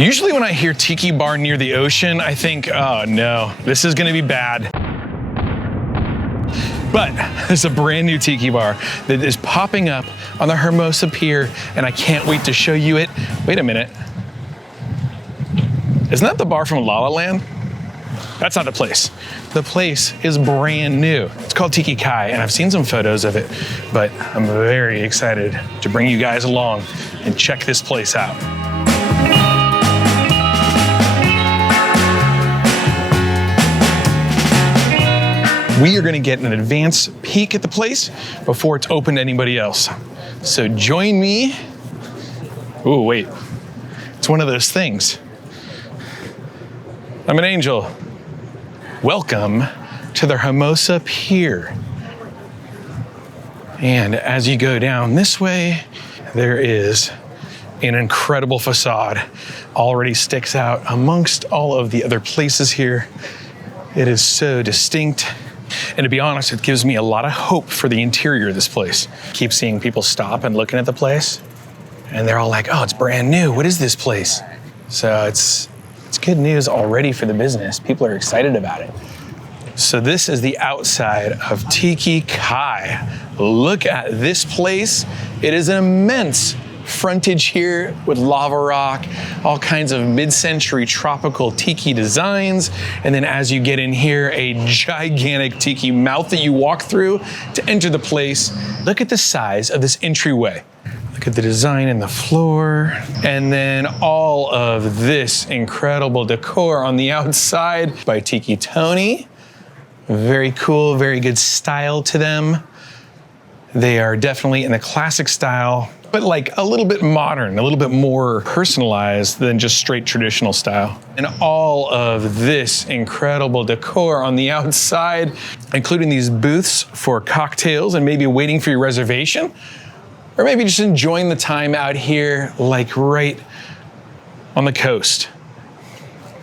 Usually when I hear tiki bar near the ocean, I think, oh no, this is gonna be bad. But there's a brand new tiki bar that is popping up on the Hermosa Pier, and I can't wait to show you it. Wait a minute. Isn't that the bar from La La Land? That's not the place. The place is brand new. It's called Tiki Kai, and I've seen some photos of it, but I'm very excited to bring you guys along and check this place out. We are gonna get an advance peek at the place before it's open to anybody else. So join me. Ooh, wait. It's one of those things. I'm an angel. Welcome to the Hermosa Pier. And as you go down this way, there is an incredible facade. Already sticks out amongst all of the other places here. It is so distinct. And to be honest, it gives me a lot of hope for the interior of this place. Keep seeing people stop and looking at the place, and they're all like, oh, it's brand new. What is this place? So it's good news already for the business. People are excited about it. So this is the outside of Tiki Kai. Look at this place. It is an immense frontage here with lava rock, all kinds of mid-century tropical tiki designs. And then as you get in here, a gigantic tiki mouth that you walk through to enter the place. Look at the size of this entryway. Look at the design in the floor. And then all of this incredible decor on the outside by Tiki Tony. Very cool, very good style to them. They are definitely in the classic style, but like a little bit modern, a little bit more personalized than just straight traditional style. And all of this incredible decor on the outside, including these booths for cocktails and maybe waiting for your reservation, or maybe just enjoying the time out here, like right on the coast.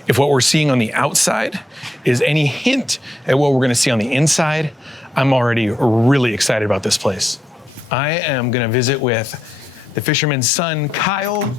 If what we're seeing on the outside is any hint at what we're gonna see on the inside, I'm already really excited about this place. I am gonna visit with the fisherman's son, Kyle.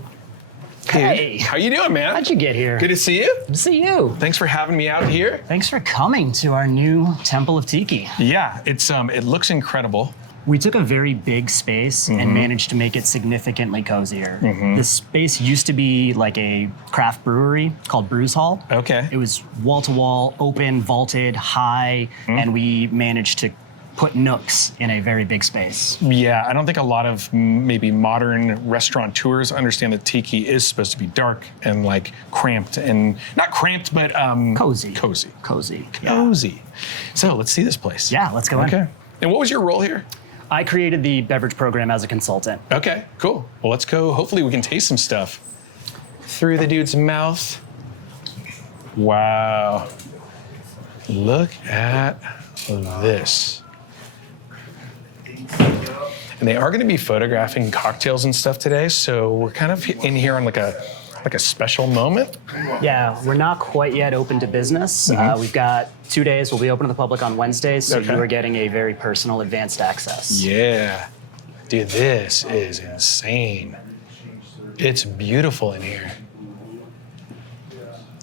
Hey. How you doing, man? How'd you get here? Good to see you. Good to see you. Thanks for having me out here. Thanks for coming to our new Temple of Tiki. Yeah, it looks incredible. We took a very big space and managed to make it significantly cozier. The space used to be like a craft brewery called Brews Hall. Okay. It was wall to wall, open, vaulted, high, and we managed to put nooks in a very big space. Yeah, I don't think a lot of maybe modern restaurateurs understand that tiki is supposed to be dark and like cramped and not cramped, but Cozy. Cozy. Cozy. Cozy. So let's see this place. Yeah, let's go in. Okay. And what was your role here? I created the beverage program as a consultant. Okay, cool. Well, let's go. Hopefully we can taste some stuff. Through the dude's mouth. Wow. Look at this. And they are going to be photographing cocktails and stuff today, so we're kind of in here on like a special moment. Yeah, we're not quite yet open to business. We've got 2 days. We'll be open to the public on Wednesdays, so you are getting a very personal advanced access. Yeah. Dude, this is insane. It's beautiful in here.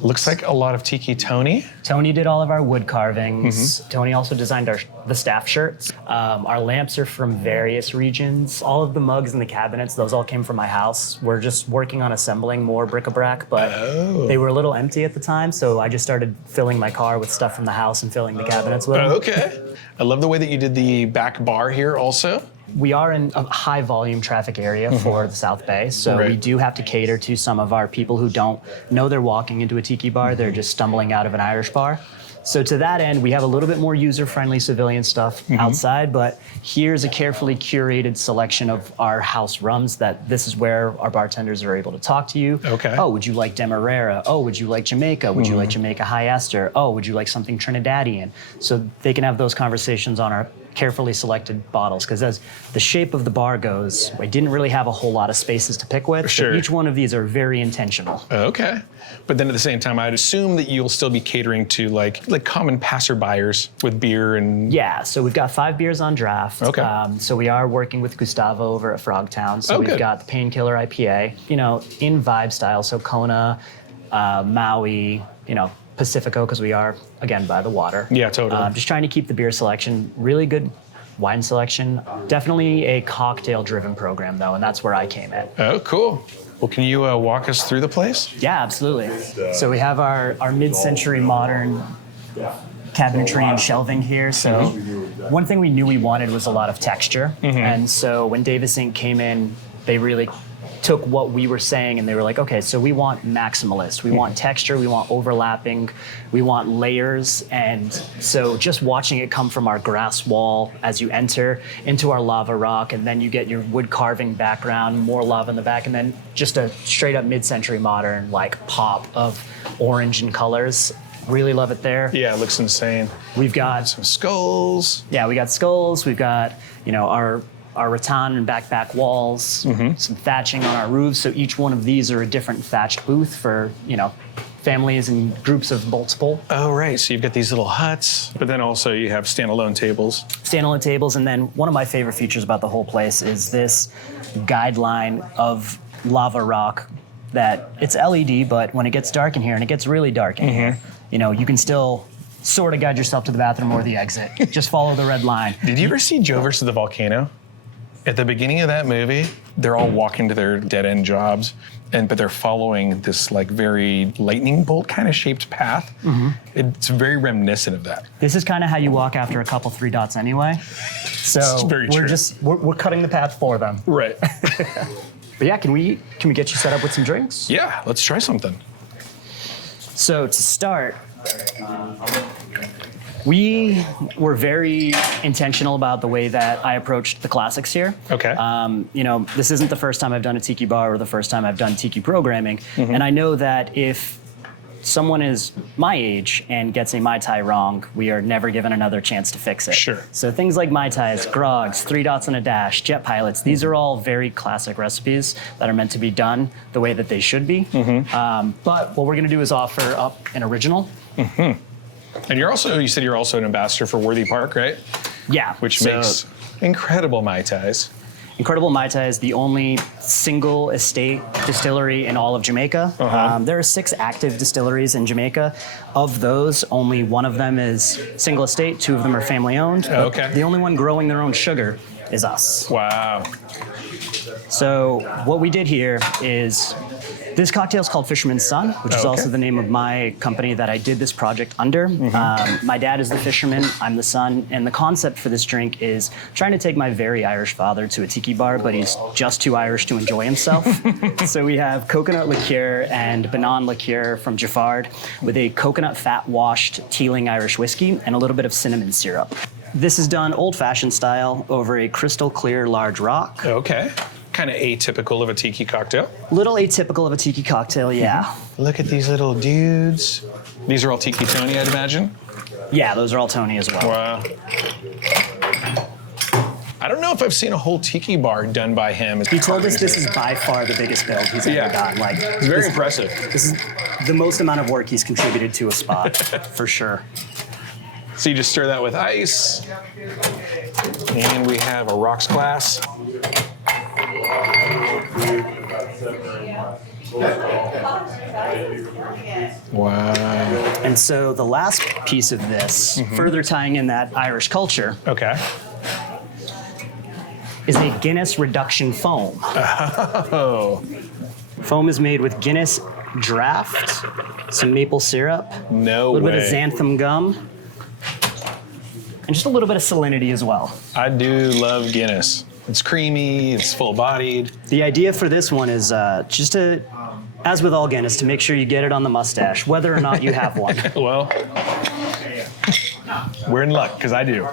Looks like a lot of Tiki Tony. Tony did all of our wood carvings. Tony also designed the staff shirts. Our lamps are from various regions. All of the mugs and the cabinets, those all came from my house. We're just working on assembling more bric-a-brac, but they were a little empty at the time, so I just started filling my car with stuff from the house and filling the cabinets with them. Okay. I love the way that you did the back bar here also. We are in a high volume traffic area for the South Bay, so we do have to cater to some of our people who don't know they're walking into a tiki bar, they're just stumbling out of an Irish bar. So to that end, we have a little bit more user-friendly civilian stuff outside, but here's a carefully curated selection of our house rums that this is where our bartenders are able to talk to you. Okay. Oh, would you like Demerara? Oh, would you like Jamaica? Would you like Jamaica High Ester? Oh, would you like something Trinidadian? So they can have those conversations on our carefully selected bottles, because as the shape of the bar goes, I didn't really have a whole lot of spaces to pick with. Sure. So each one of these are very intentional. Okay. But then at the same time, I'd assume that you'll still be catering to like common passerbyers with beer and... Yeah, so we've got 5 beers on draft. Okay. So we are working with Gustavo over at Frogtown. So we've good. got the Painkiller IPA, in vibe style. So Kona, Maui, Pacifico, because we are, again, by the water. Yeah, totally. Just trying to keep the beer selection really good. Wine selection, definitely a cocktail-driven program, though, and that's where I came in. Oh, cool. Well, can you walk us through the place? Yeah, absolutely. So we have our mid-century modern cabinetry and shelving here. So one thing we knew we wanted was a lot of texture. And so when Davis Inc. came in, they really took what we were saying and they were like, okay, so we want maximalist, we want texture, we want overlapping, we want layers. And so just watching it come from our grass wall as you enter into our lava rock, and then you get your wood carving background, more lava in the back, and then just a straight up mid-century modern like pop of orange and colors. Really love it there. Yeah, it looks insane. We've got Some skulls. Yeah, we got skulls. We've got, our rattan and back walls, some thatching on our roofs. So each one of these are a different thatched booth for, families and groups of multiple. Oh, right. So you've got these little huts, but then also you have standalone tables. Standalone tables. And then one of my favorite features about the whole place is this guideline of lava rock that it's LED, but when it gets dark in here, and it gets really dark in here, you can still sort of guide yourself to the bathroom or the exit. Just follow the red line. Did you ever see Joe versus the Volcano? At the beginning of that movie, they're all walking to their dead-end jobs, but they're following this like very lightning bolt kind of shaped path. It's very reminiscent of that. This is kind of how you walk after a couple 3 dots anyway. So It's very true. we're cutting the path for them. Right. But yeah, can we get you set up with some drinks? Yeah, let's try something. So to start, we were very intentional about the way that I approached the classics here. Okay. This isn't the first time I've done a tiki bar or the first time I've done tiki programming. And I know that if someone is my age and gets a Mai Tai wrong, we are never given another chance to fix it. Sure. So things like Mai Tais, grogs, 3 dots and a dash, jet pilots, these are all very classic recipes that are meant to be done the way that they should be. But what we're gonna do is offer up an original. And you said you're also an ambassador for Worthy Park, right? Yeah. Which makes incredible Mai Tais. Incredible Mai Tai is the only single estate distillery in all of Jamaica. There are 6 active distilleries in Jamaica. Of those, only one of them is single estate, 2 of them are family owned. Okay. The only one growing their own sugar is us. Wow. So what we did here is, this cocktail is called Fisherman's Son, which is also the name of my company that I did this project under. My dad is the fisherman, I'm the son, and the concept for this drink is trying to take my very Irish father to a tiki bar, but he's just too Irish to enjoy himself. So we have coconut liqueur and banana liqueur from Giffard with a coconut fat-washed Teeling Irish whiskey and a little bit of cinnamon syrup. This is done old-fashioned style over a crystal clear large rock. Okay. Kind of atypical of a tiki cocktail. Little atypical of a tiki cocktail, yeah. Look at these little dudes. These are all Tiki Tony, I'd imagine. Yeah, those are all Tony as well. Wow. I don't know if I've seen a whole tiki bar done by him. He told us this is by far the biggest build he's ever done. Like, it's very impressive. This is the most amount of work he's contributed to a spot, for sure. So you just stir that with ice. And we have a rocks glass. Wow. And so the last piece of this, further tying in that Irish culture, Okay. is a Guinness reduction foam. Oh. Foam is made with Guinness draft, some maple syrup, No a little bit of way. xanthan gum, and just a little bit of salinity as well. I do love Guinness. It's creamy, it's full-bodied. The idea for this one is just to, as with all Guinness, to make sure you get it on the mustache, whether or not you have one. Well, we're in luck, because I do.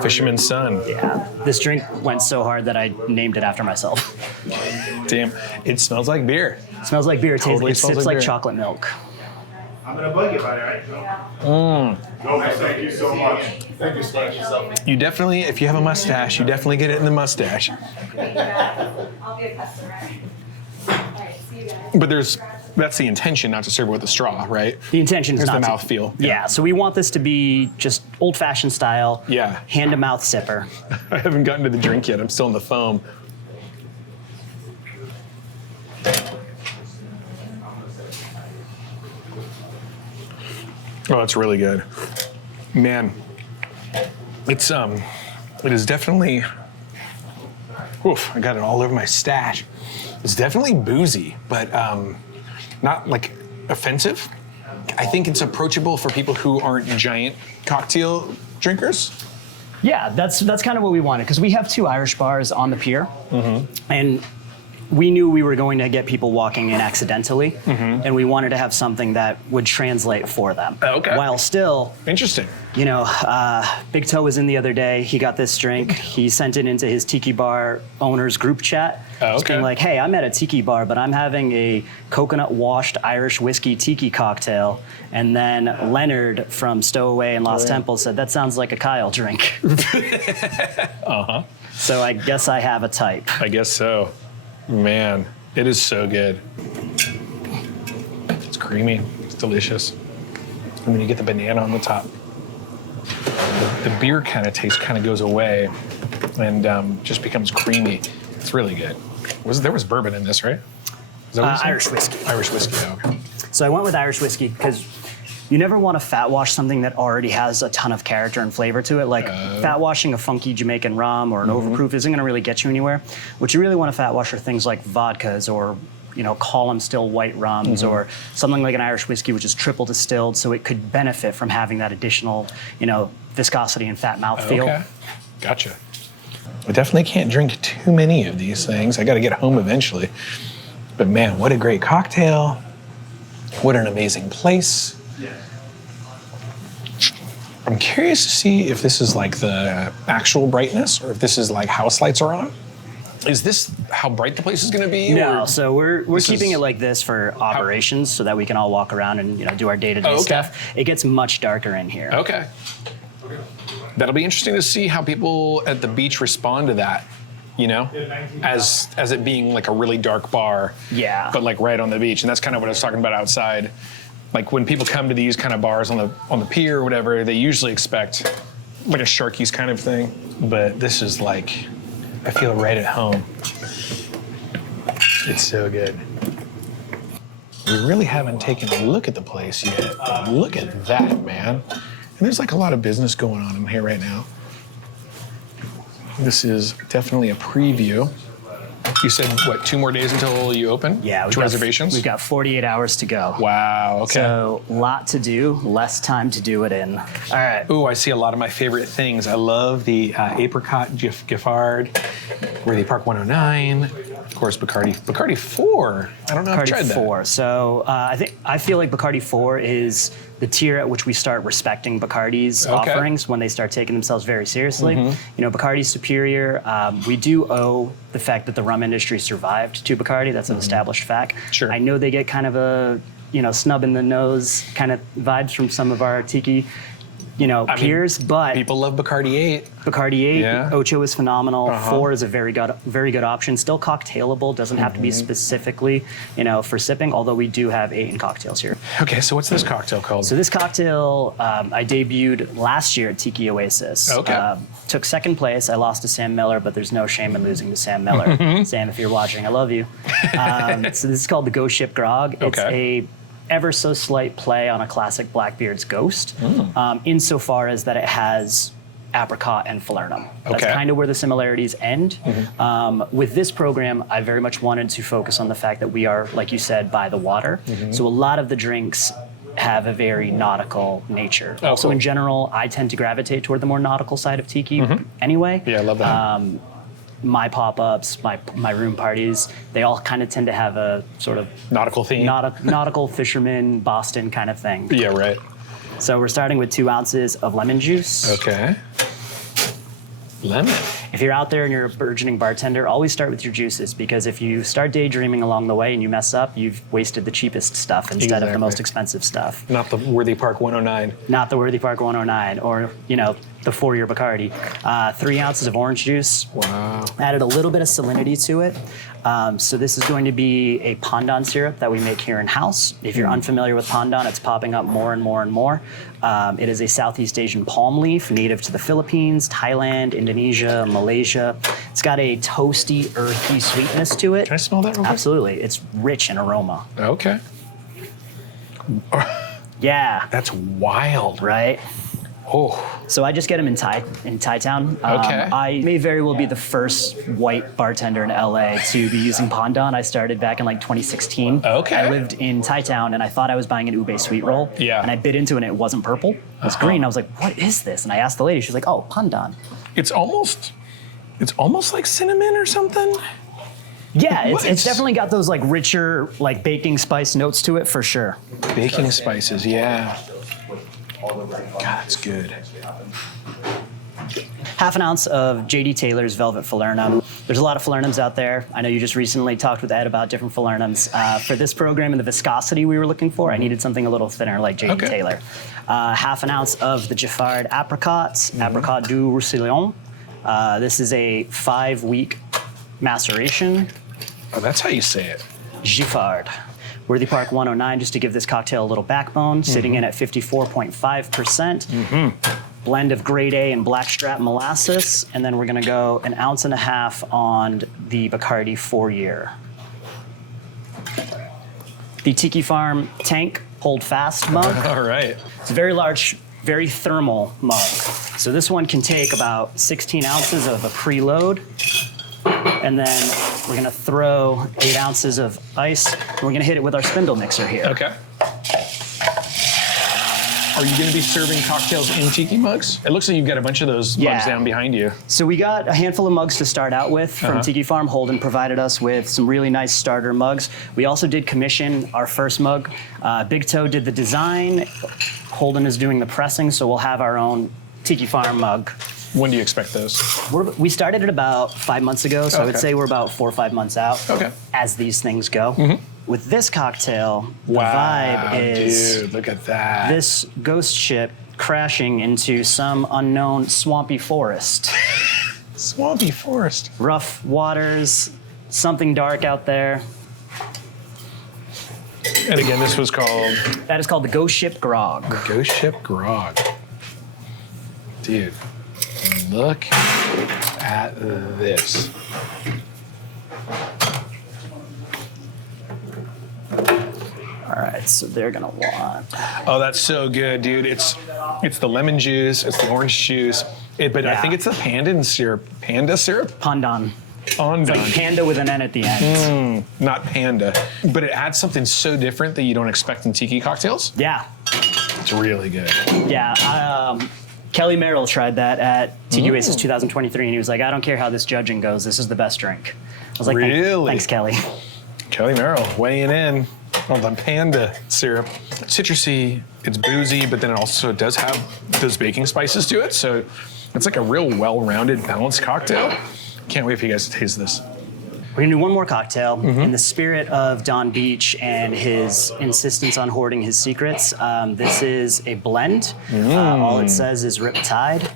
Fisherman's Son. Yeah, this drink went so hard that I named it after myself. Damn, it smells like beer. It smells like beer. It Totally tastes, it smells sips like like beer. chocolate milk. I'm gonna bug you about it, right? No, thank you so much. Thank you so much. You definitely, if you have a mustache, you definitely get it in the mustache. I'll be a customer. All right, see you guys. But that's the intention, not to serve it with a straw, right? The intention is There's not the to- mouthfeel. Yeah, so we want this to be just old-fashioned style. Yeah. Hand-to-mouth sipper. I haven't gotten to the drink yet. I'm still in the foam. Oh, it's really good. Man, it is definitely, oof, I got it all over my stash. It's definitely boozy, but not like offensive. I think it's approachable for people who aren't giant cocktail drinkers. Yeah, that's kind of what we wanted, because we have 2 Irish bars on the pier, and we knew we were going to get people walking in accidentally, and we wanted to have something that would translate for them. Okay. While still, Interesting. you know, Big Toe was in the other day. He got this drink. He sent it into his Tiki bar owners group chat. Oh, Just being okay. like, hey, I'm at a Tiki bar, but I'm having a coconut washed Irish whiskey Tiki cocktail. And then Leonard from Stowaway in Lost Temple said, that sounds like a Kyle drink. So I guess I have a type. I guess so. Man, it is so good. It's creamy. It's delicious. And then you get the banana on the top. The beer kind of taste kind of goes away and just becomes creamy. It's really good. There was bourbon in this, right? Is that what you said? Irish whiskey. Irish whiskey, okay. So I went with Irish whiskey because you never want to fat wash something that already has a ton of character and flavor to it. Like fat washing a funky Jamaican rum or an overproof isn't going to really get you anywhere. What you really want to fat wash are things like vodkas or, you know, column still white rums or something like an Irish whiskey, which is triple distilled, so it could benefit from having that additional, you know, viscosity and fat mouthfeel. Okay, gotcha. I definitely can't drink too many of these things. I got to get home eventually. But man, what a great cocktail. What an amazing place. I'm curious to see if this is like the actual brightness or if this is like house lights are on. Is this how bright the place is going to be? No, or- so we're This keeping is- it like this for operations so that we can all walk around and, you know, do our day-to-day Oh, okay. stuff. It gets much darker in here. Okay. That'll be interesting to see how people at the beach respond to that, you know, as it being like a really dark bar. Yeah. But like right on the beach. And that's kind of what I was talking about outside. Like when people come to these kind of bars on the pier or whatever, they usually expect like a Sharky's kind of thing. But this is like, I feel right at home. It's so good. We really haven't taken a look at the place yet. Look at that, man. And there's like a lot of business going on in here right now. This is definitely a preview. You said, what, 2 more days until you open? Yeah. To reservations? We've got 48 hours to go. Wow, okay. So, lot to do, less time to do it in. All right. Ooh, I see a lot of my favorite things. I love the apricot Giffard, Worthy Park 109, of course Bacardi 4. I don't know if I've tried Bacardi that. 4. So I feel like Bacardi 4 is the tier at which we start respecting Bacardi's Okay. offerings when they start taking themselves very seriously. You know, Bacardi's superior. We do owe the fact that the rum industry survived to Bacardi. That's an established fact. Sure. I know they get kind of a, you know, snub in the nose kind of vibes from some of our tiki, you know, I mean, peers, but People love Bacardi 8. Bacardi 8, Yeah. Ocho is phenomenal. 4 is a very good option. Still cocktailable, doesn't have to be specifically, you know, for sipping, although we do have 8 in cocktails here. Okay, so what's this cocktail called? So this cocktail I debuted last year at Tiki Oasis. Okay. Took second place. I lost to Sam Miller, but there's no shame in losing to Sam Miller. Sam, if you're watching, I love you. So this is called the Ghost Ship Grog. It's Okay. a ever so slight play on a classic Blackbeard's Ghost, insofar as that it has apricot and falernum. That's Okay. kind of where the similarities end. With this program, I very much wanted to focus on the fact that we are, like you said, by the water. So a lot of the drinks have a very nautical nature. Also, cool. in general, I tend to gravitate toward the more nautical side of tiki anyway. Yeah, I love that. My pop-ups, my room parties, they all kind of tend to have a sort of Nautical theme? nautical fisherman, Boston kind of thing. Yeah, right. So we're starting with 2 ounces of lemon juice. Okay. Lemon. If you're out there and you're a burgeoning bartender, always start with your juices, because if you start daydreaming along the way and you mess up, you've wasted the cheapest stuff instead of the most expensive stuff. Not the Worthy Park 109. Not the Worthy Park 109 or, the 4-year Bacardi. 3 ounces of orange juice. Wow. Added a little bit of salinity to it. So this is going to be a pandan syrup that we make here in-house. If you're unfamiliar with pandan, it's popping up more and more and more. It is a Southeast Asian palm leaf native to the Philippines, Thailand, Indonesia, Malaysia. It's got a toasty, earthy sweetness to it. Can I smell that real quick? Absolutely. It's rich in aroma. Okay. Yeah. That's wild. Right? Oh. So I just get them in Thai Town. Okay. I may very well be the first white bartender in LA to be using pandan. I started back in 2016. Okay. I lived in Thai Town and I thought I was buying an ube sweet roll. Yeah. And I bit into it and it wasn't purple. It was green. I was like, what is this? And I asked the lady, she was like, oh, pandan. It's almost like cinnamon or something. Yeah, it's definitely got those richer baking spice notes to it for sure. Baking spices, yeah. God, that's good. Half an ounce of J.D. Taylor's Velvet Falernum. There's a lot of falernums out there. I know you just recently talked with Ed about different falernums. For this program and the viscosity we were looking for, I needed something a little thinner like J.D. Taylor. Half an ounce of the Giffard apricots, Apricot du Roussillon. This is a 5-week maceration. Oh, that's how you say it. Giffard. Worthy Park 109, just to give this cocktail a little backbone, sitting in at 54.5%. Blend of grade A and blackstrap molasses, and then we're gonna go 1.5 ounces on the Bacardi 4-year. The Tiki Farm Tank Hold Fast mug. All right. It's a very large, very thermal mug. So this one can take about 16 ounces of a preload. And then we're gonna throw 8 ounces of ice. And we're gonna hit it with our spindle mixer here. Okay. Are you gonna be serving cocktails in tiki mugs? It looks like you've got a bunch of those mugs down behind you. So we got a handful of mugs to start out with from Tiki Farm. Holden provided us with some really nice starter mugs. We also did commission our first mug. Big Toe did the design. Holden is doing the pressing, so we'll have our own Tiki Farm mug. When do you expect those? We started it about 5 months ago, so I would say we're about 4 or 5 months out as these things go. With this cocktail, the vibe is, dude, look at that. This ghost ship crashing into some unknown swampy forest. Swampy forest. Rough waters, something dark out there. And again, this was called? That is called the Ghost Ship Grog. The Ghost Ship Grog. Dude, look at this. All right, so they're gonna want. Oh, that's so good, dude. It's the lemon juice, it's the orange juice, but I think it's the panda syrup. Panda syrup? Pandan. Pandan. It's like panda with an N at the end. Not panda. But it adds something so different that you don't expect in tiki cocktails. Yeah. It's really good. Yeah. Kelly Merrill tried that at Tiki Oasis 2023, and he was like, I don't care how this judging goes, this is the best drink. I was like, really? Thanks, Kelly. Kelly Merrill weighing in on the panda syrup. Citrusy, it's boozy, but then it also does have those baking spices to it, so it's like a real well-rounded, balanced cocktail. Can't wait for you guys to taste this. We're gonna do one more cocktail in the spirit of Don Beach and his insistence on hoarding his secrets. This is a blend. All it says is Riptide.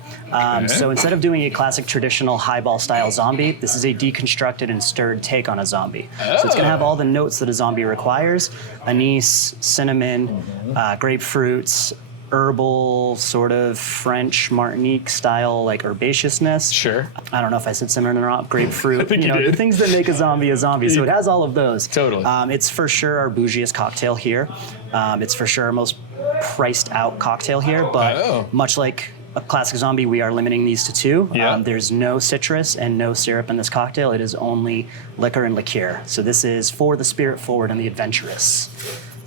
So instead of doing a classic traditional highball style zombie, this is a deconstructed and stirred take on a zombie. So it's gonna have all the notes that a zombie requires: anise, cinnamon, grapefruits, herbal, sort of French Martinique style, herbaceousness. Sure. I don't know if I said cinnamon or not. Grapefruit. I think you did. The things that make a zombie a zombie. So it has all of those. Totally. It's for sure our bougiest cocktail here. It's for sure our most priced out cocktail here. But much like a classic zombie, we are limiting these to 2. Yeah. There's no citrus and no syrup in this cocktail. It is only liquor and liqueur. So this is for the spirit forward and the adventurous.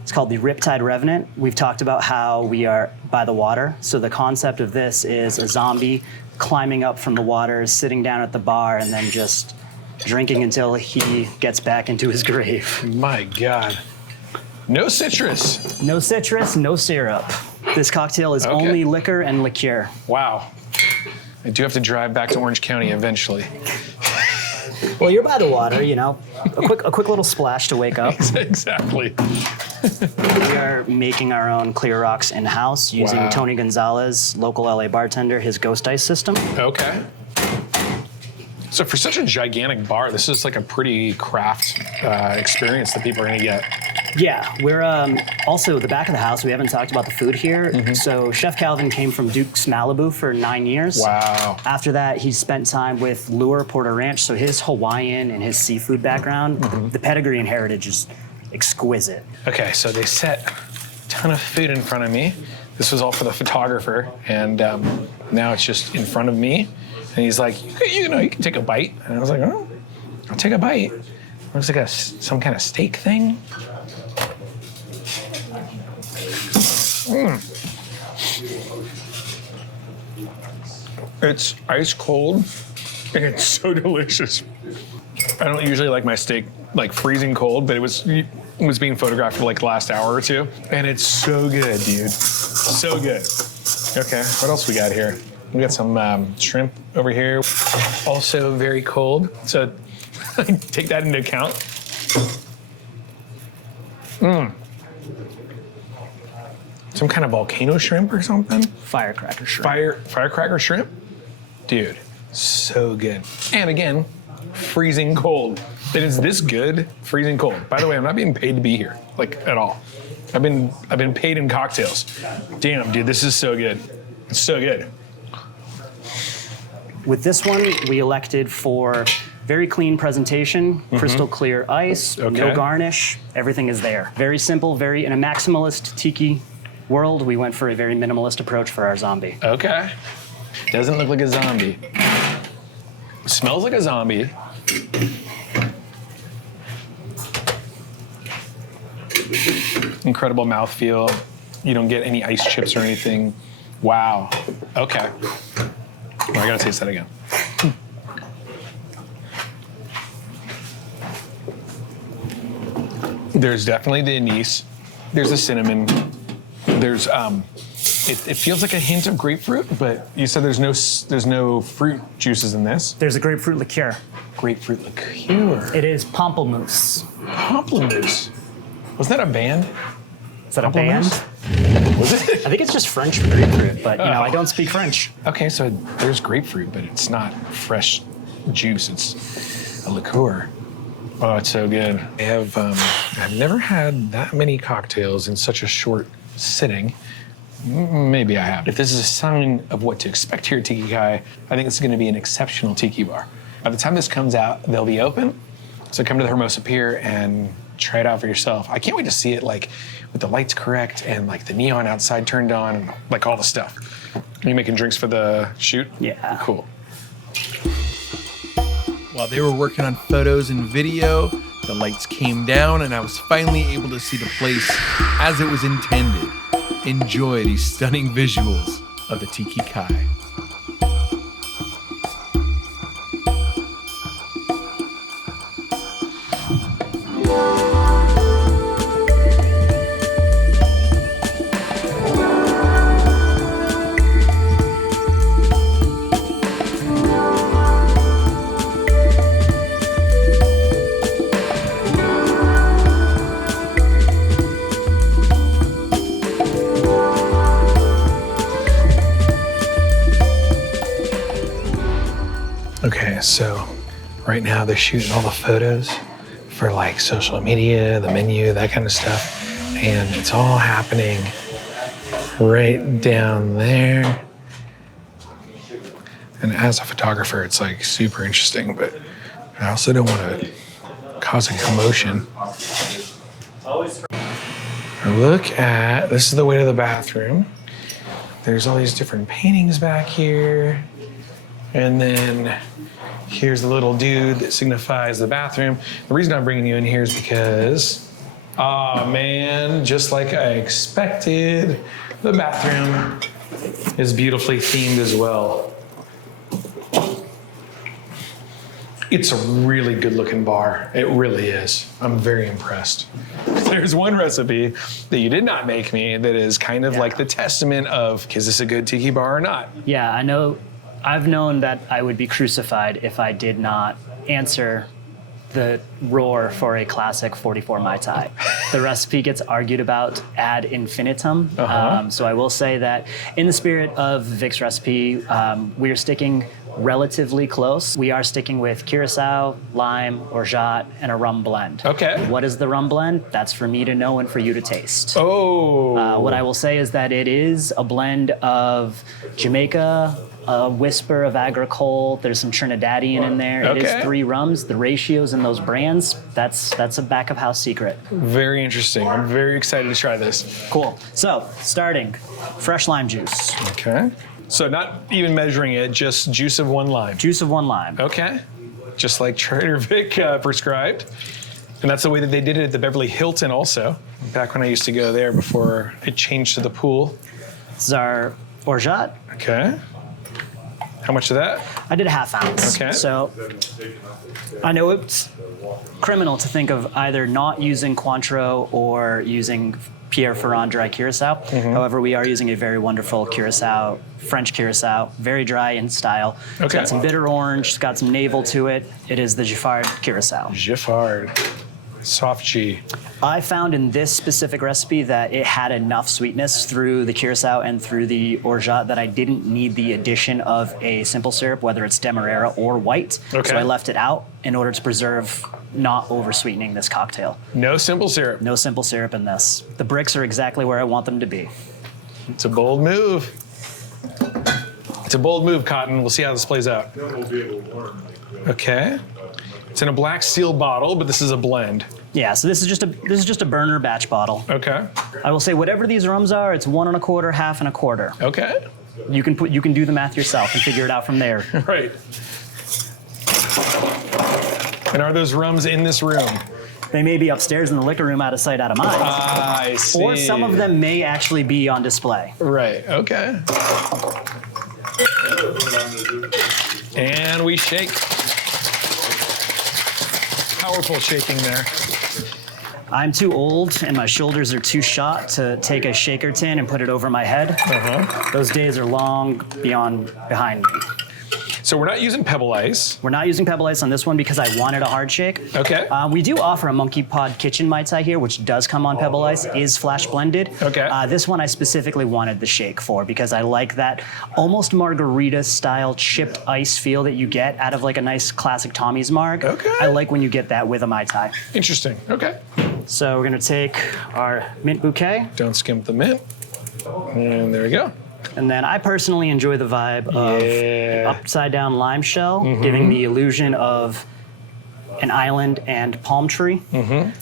It's called the Riptide Revenant. We've talked about how we are by the water. So the concept of this is a zombie climbing up from the water, sitting down at the bar, and then just drinking until he gets back into his grave. My God. No citrus. No citrus, no syrup. This cocktail is only liquor and liqueur. Wow. I do have to drive back to Orange County eventually. Well, you're by the water, you know. A quick little splash to wake up. Exactly. We are making our own clear rocks in-house using Wow. Tony Gonzalez, local LA bartender, his Ghost Ice system. Okay. So for such a gigantic bar, this is like a pretty craft experience that people are gonna get. Yeah, we're also the back of the house. We haven't talked about the food here. So Chef Calvin came from Duke's Malibu for 9 years. Wow. After that, he spent time with Lure Porter Ranch. So his Hawaiian and his seafood background, the pedigree and heritage is exquisite. Okay, so they set a ton of food in front of me. This was all for the photographer, and now it's just in front of me. And he's like, you know, you can take a bite. And I was like, oh, I'll take a bite. It looks like some kind of steak thing. It's ice cold, and it's so delicious. I don't usually like my steak like freezing cold, but it was being photographed for like the last hour or two, and it's so good, dude. So good. Okay, what else we got here? We got some shrimp over here, also very cold. So take that into account. Some kind of volcano shrimp or something? Firecracker shrimp. Firecracker shrimp? Dude, so good. And again, freezing cold. It is this good, freezing cold. By the way, I'm not being paid to be here, like at all. I've been paid in cocktails. Damn, dude, this is so good. It's so good. With this one, we elected for very clean presentation, crystal clear ice, Okay. no garnish, everything is there. Very simple, in a maximalist tiki world, we went for a very minimalist approach for our zombie. Okay. Doesn't look like a zombie. Smells like a zombie. Incredible mouthfeel. You don't get any ice chips or anything. Wow. Okay. Well, I gotta taste that again. There's definitely the anise. There's the cinnamon. There's it feels like a hint of grapefruit, but you said there's no fruit juices in this. There's a grapefruit liqueur. Grapefruit liqueur. It is pamplemousse. Pamplemousse. Wasn't that a band? Is that a band? Was it? I think it's just French for grapefruit, but you know, I don't speak French. Okay, so there's grapefruit, but it's not fresh juice. It's a liqueur. Oh, it's so good. I've never had that many cocktails in such a short sitting. Maybe I have. If this is a sign of what to expect here at Tiki Kai, I think it's going to be an exceptional tiki bar. By the time this comes out, they'll be open. So come to the Hermosa Pier and try it out for yourself. I can't wait to see it like with the lights correct and like the neon outside turned on and like all the stuff. Are you making drinks for the shoot? Yeah. Cool. While they were working on photos and video, the lights came down and I was finally able to see the place as it was intended. Enjoy these stunning visuals of the Tiki Kai. Okay, so right now they're shooting all the photos for like social media, the menu, that kind of stuff. And it's all happening right down there. And as a photographer, it's like super interesting, but I also don't want to cause a commotion. Look at, this is the way to the bathroom. There's all these different paintings back here. And then here's the little dude that signifies the bathroom. The reason I'm bringing you in here is because, man, just like I expected, the bathroom is beautifully themed as well. It's a really good looking bar. It really is. I'm very impressed. There's one recipe that you did not make me that is kind of like the testament of, is this a good tiki bar or not? Yeah, I know I've known that I would be crucified if I did not answer the roar for a classic 44 Mai Tai. The recipe gets argued about ad infinitum. So I will say that in the spirit of Vic's recipe, we are sticking relatively close. We are sticking with curacao, lime, orgeat, and a rum blend. Okay. What is the rum blend? That's for me to know and for you to taste. Oh. What I will say is that it is a blend of Jamaica, a whisper of agricole. There's some Trinidadian in there. It Okay. is 3 rums. The ratios in those brands, that's a back of house secret. Very interesting. I'm very excited to try this. Cool. So, starting, fresh lime juice. Okay. So not even measuring it, just juice of 1 lime. Juice of 1 lime. Okay. Just like Trader Vic prescribed. And that's the way that they did it at the Beverly Hilton also. Back when I used to go there before it changed to the pool. This is our orgeat. Okay. How much of that? I did a half ounce. Okay. So I know it's criminal to think of either not using Cointreau or using Pierre Ferrand dry curacao. However, we are using a very wonderful curacao, French curacao, very dry in style. It's Okay. got some bitter orange, it's got some navel to it. It is the Giffard curacao. Giffard. Soft G. I found in this specific recipe that it had enough sweetness through the curacao and through the orgeat that I didn't need the addition of a simple syrup, whether it's Demerara or white. Okay. So I left it out in order to preserve not over sweetening this cocktail. No simple syrup. No simple syrup in this. The bricks are exactly where I want them to be. It's a bold move. It's a bold move, Cotton. We'll see how this plays out. Okay. It's in a black sealed bottle, but this is a blend. Yeah, so this is just a burner batch bottle. Okay. I will say whatever these rums are, it's 1 1/4, half and a quarter. Okay. You can do the math yourself and figure it out from there. Right. And are those rums in this room? They may be upstairs in the liquor room, out of sight, out of mind. I see. Or some of them may actually be on display. Right. Okay. And we shake. Powerful shaking there. I'm too old and my shoulders are too shot to take a shaker tin and put it over my head. Those days are long behind me. So we're not using pebble ice. We're not using pebble ice on this one because I wanted a hard shake. Okay. We do offer a Monkey Pod Kitchen Mai Tai here, which does come on pebble ice, is flash blended. Okay. This one I specifically wanted the shake for because I like that almost margarita style chipped ice feel that you get out of like a nice classic Tommy's Marg. Okay. I like when you get that with a Mai Tai. Interesting. Okay. So we're gonna take our mint bouquet, Don't skimp the mint. And there we go. and then I personally enjoy the vibe of an upside down lime shell, giving the illusion of an island and palm tree.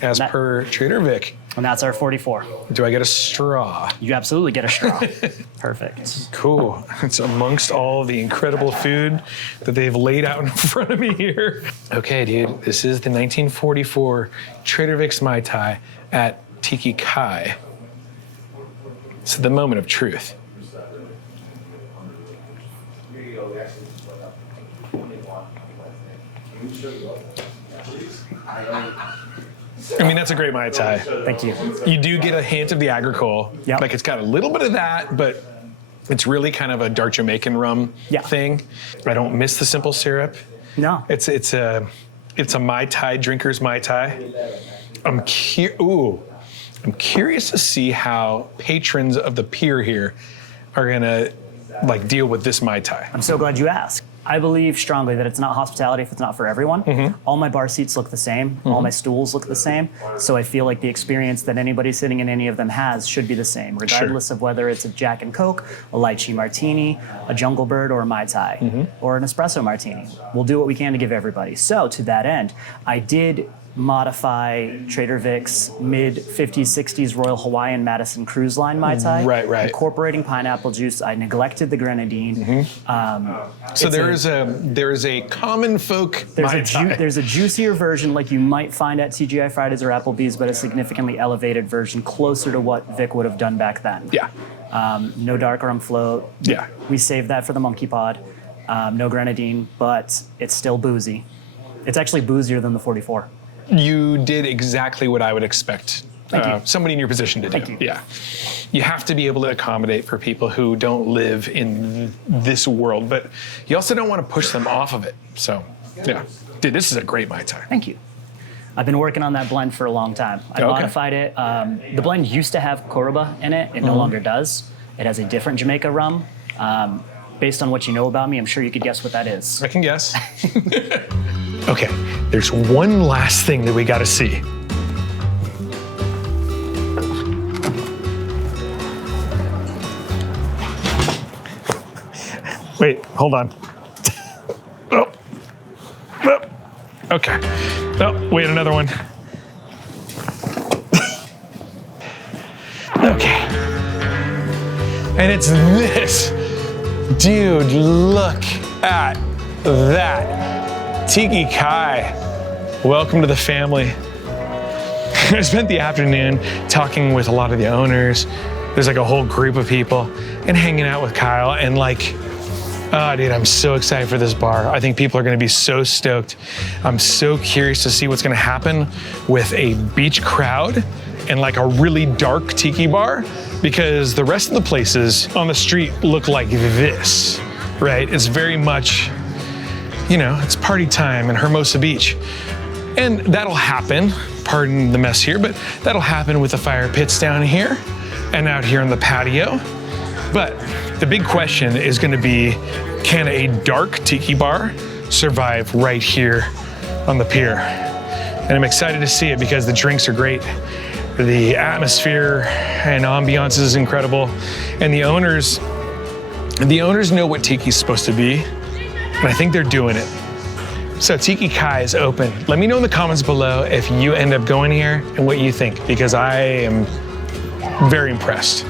As That- per Trader Vic. And that's our 44. Do I get a straw? You absolutely get a straw. Perfect. Cool. It's amongst all the incredible food that they've laid out in front of me here. Okay, dude. This is the 1944 Trader Vic's Mai Tai at Tiki Kai. It's the moment of truth. I mean, that's a great Mai Tai. Thank you. You do get a hint of the agricole. Yep. Like it's got a little bit of that, but it's really kind of a dark Jamaican rum thing. I don't miss the simple syrup. No. It's a Mai Tai drinker's Mai Tai. I'm curious to see how patrons of the pier here are gonna like deal with this Mai Tai. I'm so glad you asked. I believe strongly that it's not hospitality if it's not for everyone. All my bar seats look the same. All my stools look the same. So I feel like the experience that anybody sitting in any of them has should be the same, regardless of whether it's a Jack and Coke, a lychee martini, a Jungle Bird, or a Mai Tai, or an espresso martini. We'll do what we can to give everybody. So to that end, I did modify Trader Vic's mid-50s, 60s Royal Hawaiian Madison Cruise Line Mai Tai. Right. Incorporating pineapple juice. I neglected the grenadine. So there is a common folk Mai Tai. There's a juicier version like you might find at TGI Fridays or Applebee's, but a significantly elevated version closer to what Vic would have done back then. Yeah. No dark rum float. Yeah. We saved that for the Monkey Pod. No grenadine, but it's still boozy. It's actually boozier than the 44. You did exactly what I would expect somebody in your position to do. Thank you. Yeah. You have to be able to accommodate for people who don't live in this world, but you also don't want to push them off of it. So, yeah. Dude, this is a great Mai Tai. Thank you. I've been working on that blend for a long time. I modified it. The blend used to have Koroba in it. It no longer does. It has a different Jamaica rum. Based on what you know about me, I'm sure you could guess what that is. I can guess. Okay, there's one last thing that we got to see. Wait, hold on. Oh. Oh. Okay. Oh, wait, another one. Okay. And it's this. Dude, look at that. Tiki Kai. Welcome to the family. I spent the afternoon talking with a lot of the owners. There's like a whole group of people and hanging out with Kyle and like, oh, dude, I'm so excited for this bar. I think people are gonna be so stoked. I'm so curious to see what's gonna happen with a beach crowd and like a really dark tiki bar, because the rest of the places on the street look like this, right? It's very much, you know, it's party time in Hermosa Beach. And that'll happen, pardon the mess here, but that'll happen with the fire pits down here and out here on the patio. But the big question is gonna be, can a dark tiki bar survive right here on the pier? And I'm excited to see it because the drinks are great. The atmosphere and ambiance is incredible. And the owners know what Tiki's supposed to be. And I think they're doing it. So Tiki Kai is open. Let me know in the comments below if you end up going here and what you think, because I am very impressed.